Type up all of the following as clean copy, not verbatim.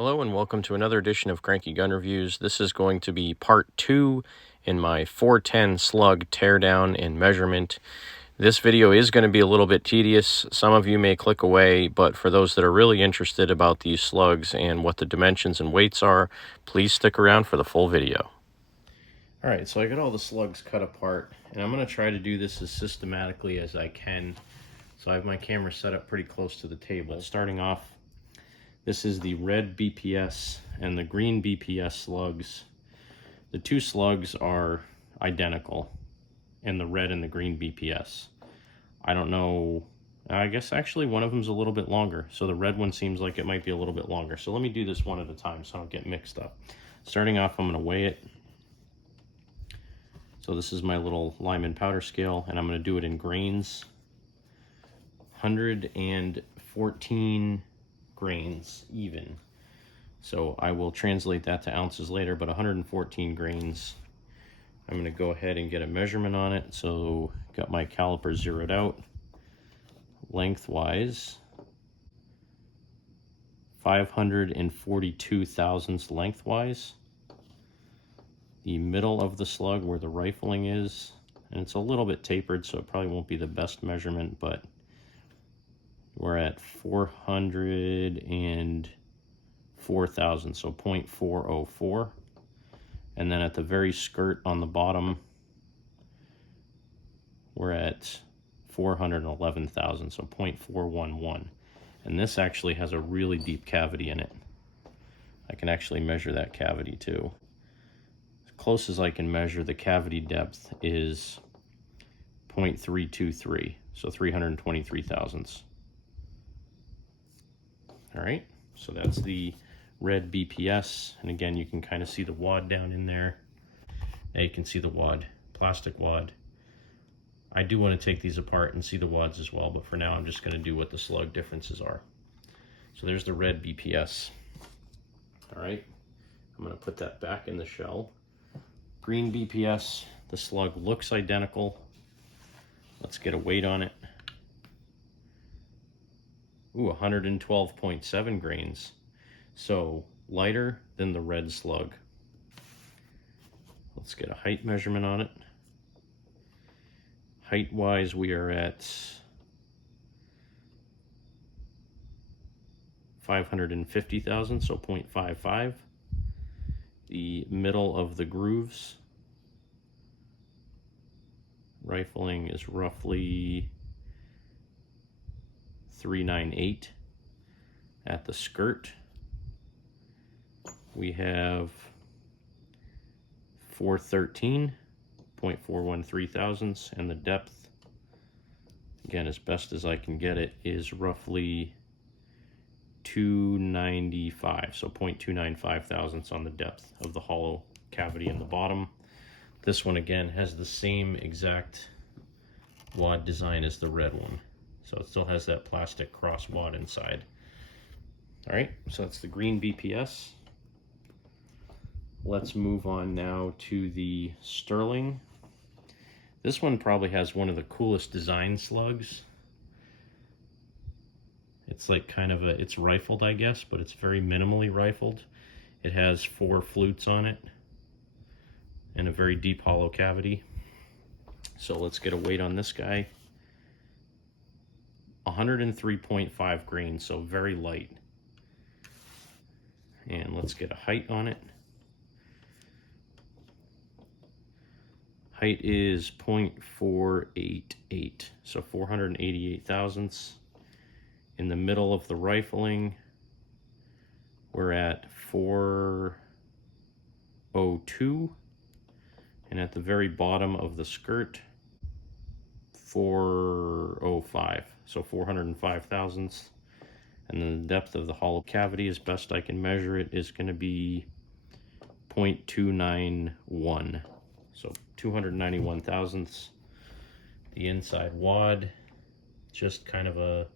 Hello and welcome to another edition of Cranky Gun Reviews. This is going to be part 2 in my 410 Slug teardown and measurement. This video is going to be a little bit tedious. Some of you may click away, but for those that are really interested about these slugs and what the dimensions and weights are, please stick around for the full video. Alright, so I got all the slugs cut apart, and I'm going to try to do this as systematically as I can. So I have my camera set up pretty close to the table. Starting off, this is the red BPS and the green BPS slugs. The two slugs are identical in the red and the green BPS. I don't know, I guess actually one of them's a little bit longer. So the red one seems like it might be a little bit longer. So let me do this one at a time so I don't get mixed up. Starting off, I'm going to weigh it. So this is my little Lyman powder scale, and I'm going to do it in grains. 114 grains even. So I will translate that to ounces later, but 114 grains. I'm going to go ahead and get a measurement on it. So got my caliper zeroed out. Lengthwise, 542 thousandths lengthwise. The middle of the slug where the rifling is, and it's a little bit tapered, so it probably won't be the best measurement, but we're at 404 thousandths, so 0.404. And then at the very skirt on the bottom, we're at 411 thousandths, so 0.411. And this actually has a really deep cavity in it. I can actually measure that cavity too. As close as I can measure, the cavity depth is 0.323, so 323 thousandths. All right, so that's the red BPS, and again, you can kind of see the wad down in there. Now you can see the wad, plastic wad. I do want to take these apart and see the wads as well, but for now I'm just going to do what the slug differences are. So there's the red BPS. All right, I'm going to put that back in the shell. Green BPS, the slug looks identical. Let's get a weight on it. Ooh, 112.7 grains. So lighter than the red slug. Let's get a height measurement on it. Height-wise, we are at 550 thousandths, so 0.55. The middle of the grooves, rifling is roughly 398. At the skirt, we have 413.413 thousandths, and the depth, again, as best as I can get it, is roughly 295, so 0.295 thousandths on the depth of the hollow cavity in the bottom. This one again has the same exact wad design as the red one, so it still has that plastic cross wad inside. All right, so that's the green BPS. Let's move on now to the sterling. This one probably has one of the coolest design slugs. It's like kind of it's rifled, I guess, but it's very minimally rifled. It has 4 flutes on it and a very deep hollow cavity. So let's get a weight on this guy. 103.5 grains, so very light. And let's get a height on it. Height is 0.488, so 488 thousandths. In the middle of the rifling, we're at 402. And at the very bottom of the skirt, 405, so 405 thousandths. And then the depth of the hollow cavity, as best I can measure it, is going to be 0.291, so 291 thousandths. The inside wad, just kind of a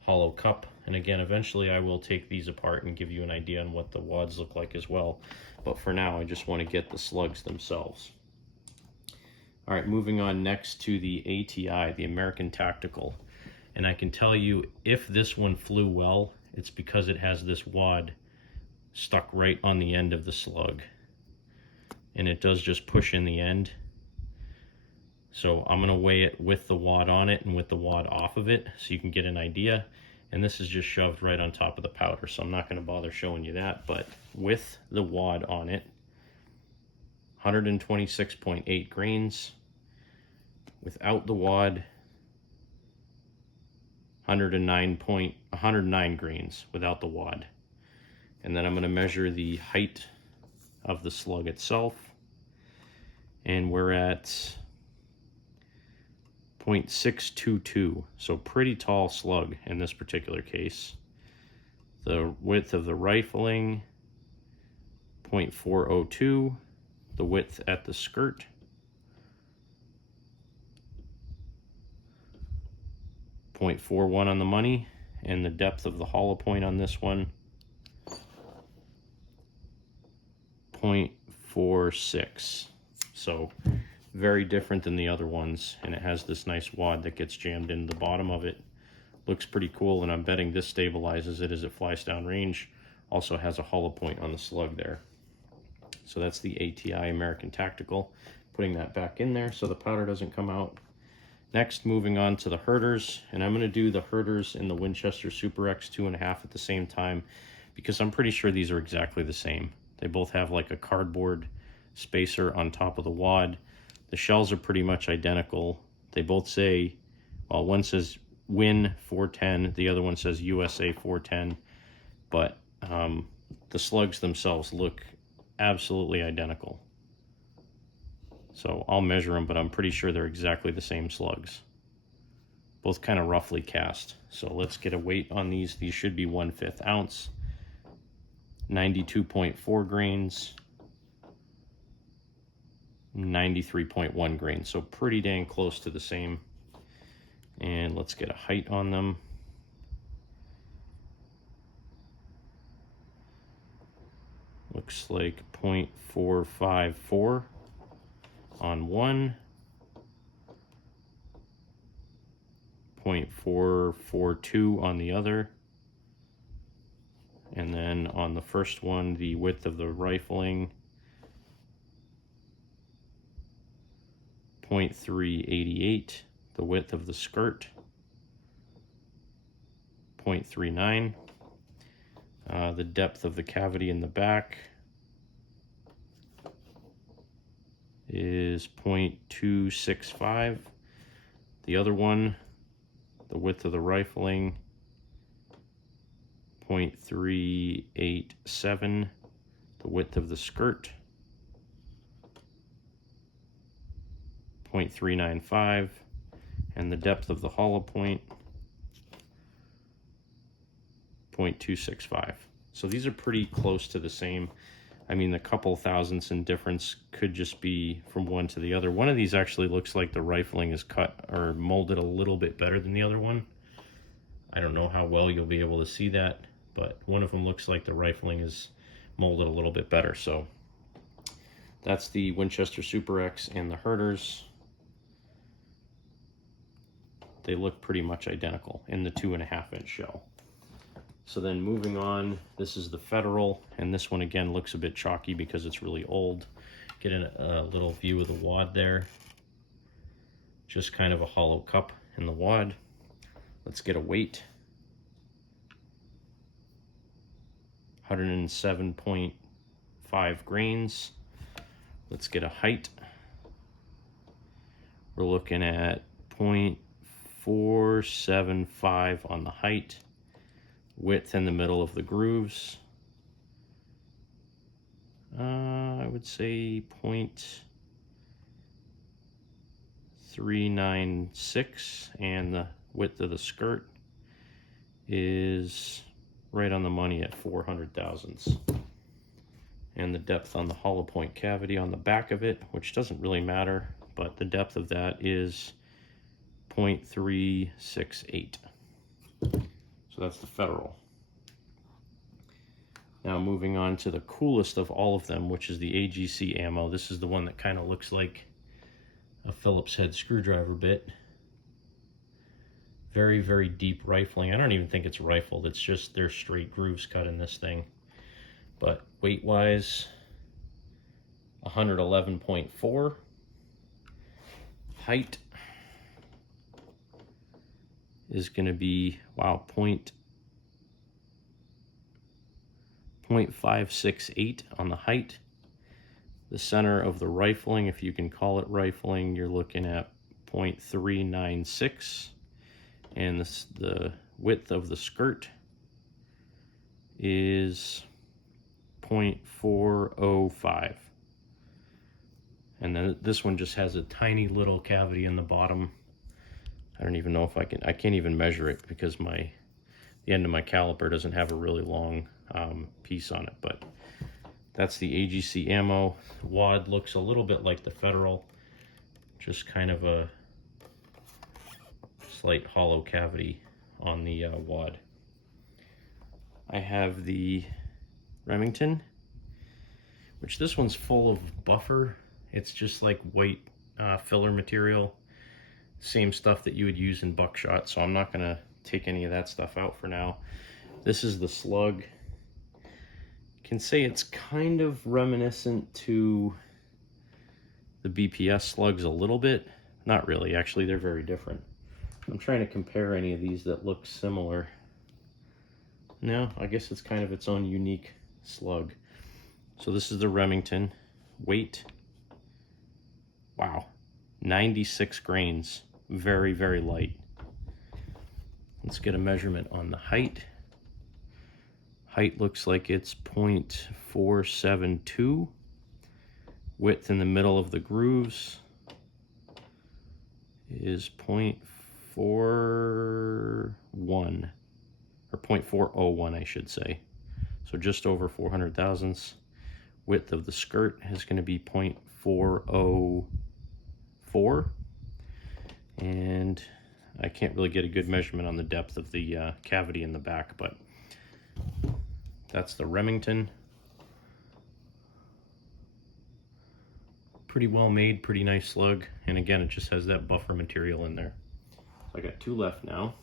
hollow cup. And again, eventually I will take these apart and give you an idea on what the wads look like as well. But for now, I just want to get the slugs themselves. All right, moving on next to the ATI, the American Tactical. And I can tell you, if this one flew well, it's because it has this wad stuck right on the end of the slug, and it does just push in the end. So I'm gonna weigh it with the wad on it and with the wad off of it so you can get an idea. And this is just shoved right on top of the powder, so I'm not gonna bother showing you that, but with the wad on it, 126.8 grains. Without the wad, 109 grains without the wad. And then I'm gonna measure the height of the slug itself, and we're at 0.622, so pretty tall slug in this particular case. The width of the rifling, 0.402, the width at the skirt, 0.41 on the money, and the depth of the hollow point on this one, 0.46. So very different than the other ones, and it has this nice wad that gets jammed in the bottom of it. Looks pretty cool, and I'm betting this stabilizes it as it flies down range. Also has a hollow point on the slug there. So that's the ATI American Tactical. Putting that back in there so the powder doesn't come out. Next, moving on to the Herters, and I'm gonna do the Herters and the Winchester Super X 2.5 at the same time, because I'm pretty sure these are exactly the same. They both have like a cardboard spacer on top of the wad. The shells are pretty much identical. They both say, well, one says Win 410, the other one says USA 410, but the slugs themselves look absolutely identical. So I'll measure them, but I'm pretty sure they're exactly the same slugs. Both kind of roughly cast. So let's get a weight on these. These should be 1/5 ounce, 92.4 grains, 93.1 grains. So pretty dang close to the same. And let's get a height on them. Looks like 0.454 on one, 0.442 on the other, and then on the first one, the width of the rifling, 0.388, the width of the skirt, 0.39, the depth of the cavity in the back is 0.265. The other one, the width of the rifling, 0.387, the width of the skirt, 0.395, and the depth of the hollow point, 0.265. So these are pretty close to the same. I mean, the couple thousandths in difference could just be from one to the other. One of these actually looks like the rifling is cut or molded a little bit better than the other one. I don't know how well you'll be able to see that, but one of them looks like the rifling is molded a little bit better. So that's the Winchester Super X and the Herters. They look pretty much identical in the 2.5-inch shell. So then moving on, this is the Federal, and this one again looks a bit chalky because it's really old. Get a little view of the wad there. Just kind of a hollow cup in the wad. Let's get a weight. 107.5 grains. Let's get a height. We're looking at 0.475 on the height. Width in the middle of the grooves, I would say 0.396, and the width of the skirt is right on the money at 400 thousandths. And the depth on the hollow point cavity on the back of it, which doesn't really matter, but the depth of that is 0.368. So that's the Federal. Now moving on to the coolest of all of them, which is the AGC ammo. This is the one that kind of looks like a Phillips head screwdriver bit. Very, very deep rifling. I don't even think it's rifled. It's just there's straight grooves cut in this thing. but weight-wise, 111.4. Height is going to be, wow, 0.568 on the height. The center of the rifling, if you can call it rifling, you're looking at 0.396. And the width of the skirt is 0.405. And then this one just has a tiny little cavity in the bottom. I don't even know if I can't even measure it because the end of my caliper doesn't have a really long piece on it, but that's the AGC ammo. Wad looks a little bit like the Federal, just kind of a slight hollow cavity on the wad. I have the Remington, which this one's full of buffer. It's just like white filler material, same stuff that you would use in buckshot, so I'm not gonna take any of that stuff out for now. This is the Slug. Can say it's kind of reminiscent to the BPS slugs a little bit. Not really, actually, they're very different. I'm trying to compare any of these that look similar. No, I guess it's kind of its own unique slug. So this is the Remington. Weight, wow, 96 grains. Very, very light. Let's get a measurement on the height. Height looks like it's 0.472. Width in the middle of the grooves is 0.41, or 0.401, I should say. So just over 400 thousandths. Width of the skirt is going to be 0.404. And I can't really get a good measurement on the depth of the cavity in the back, but that's the Remington. Pretty well made, pretty nice slug. And again, it just has that buffer material in there. So I got two left now.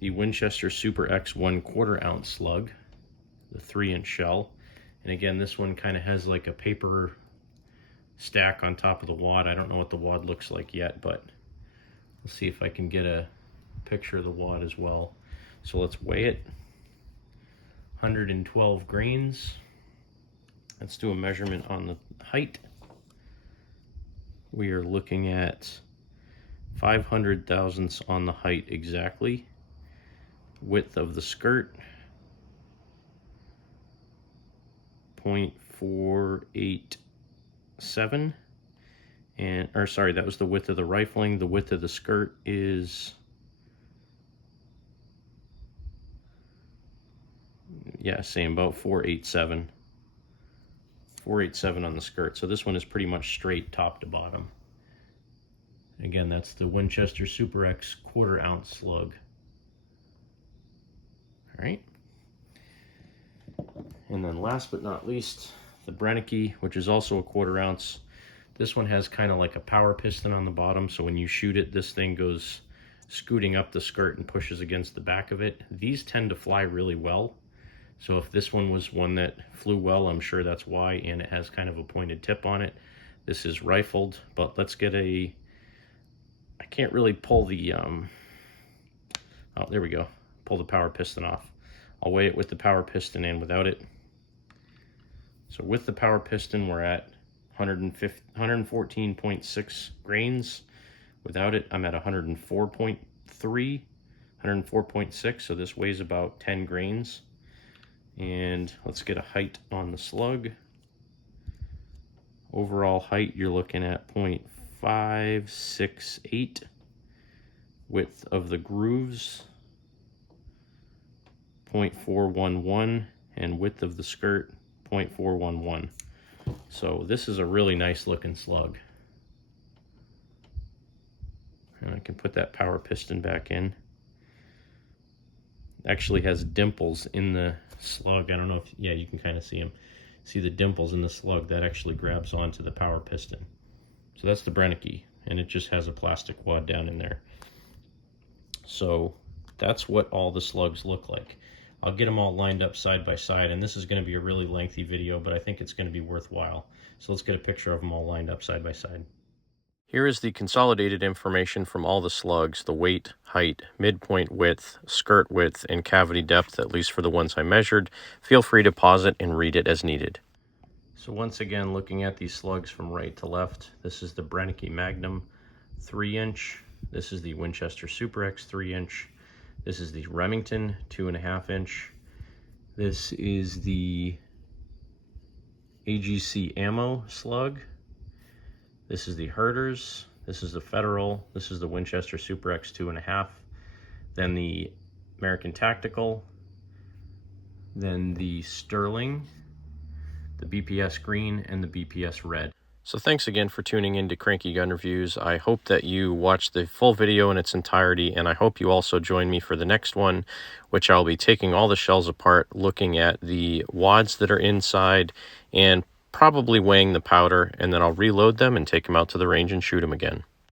The Winchester Super X 1/4 ounce slug, the 3-inch shell. And again, this one kind of has like a paper stack on top of the wad. I don't know what the wad looks like yet, but let's see if I can get a picture of the wad as well. So let's weigh it. 112 grains. Let's do a measurement on the height. We are looking at 500 thousandths on the height exactly. Width of the skirt, 0.487. And, or sorry, that was the width of the rifling. The width of the skirt is, yeah, same, about 487. 487 on the skirt. So this one is pretty much straight top to bottom. Again, that's the Winchester Super X 1/4 ounce slug. All right. And then last but not least, the Brenneke, which is also a 1/4 ounce. This one has kind of like a power piston on the bottom, so when you shoot it, this thing goes scooting up the skirt and pushes against the back of it. These tend to fly really well. So if this one was one that flew well, I'm sure that's why, and it has kind of a pointed tip on it. This is rifled, but let's get a, I can't really pull the, oh, there we go. Pull the power piston off. I'll weigh it with the power piston and without it. So with the power piston, we're at 114.6 grains. Without it, I'm at 104.3, 104.6, so this weighs about 10 grains. And let's get a height on the slug. Overall height, you're looking at 0.568. Width of the grooves, 0.411, and width of the skirt, 0.411. So this is a really nice looking slug. And I can put that power piston back in. Actually has dimples in the slug. I don't know if, yeah, you can kind of see them. See the dimples in the slug that actually grabs onto the power piston. So that's the Brenneke, and it just has a plastic wad down in there. So that's what all the slugs look like. I'll get them all lined up side by side, and this is going to be a really lengthy video, but I think it's going to be worthwhile. So let's get a picture of them all lined up side by side. Here is the consolidated information from all the slugs, the weight, height, midpoint width, skirt width, and cavity depth, at least for the ones I measured. Feel free to pause it and read it as needed. So once again, looking at these slugs from right to left, this is the Brenneke Magnum 3-inch. This is the Winchester Super X 3-inch. This is the Remington 2.5-inch. This is the AGC Ammo slug. This is the Herters. This is the Federal. This is the Winchester Super X 2.5. Then the American Tactical. Then the Sterling, the BPS Green, and the BPS Red. So thanks again for tuning in to Cranky Gun Reviews. I hope that you watched the full video in its entirety, and I hope you also join me for the next one, which I'll be taking all the shells apart, looking at the wads that are inside, and probably weighing the powder, and then I'll reload them and take them out to the range and shoot them again.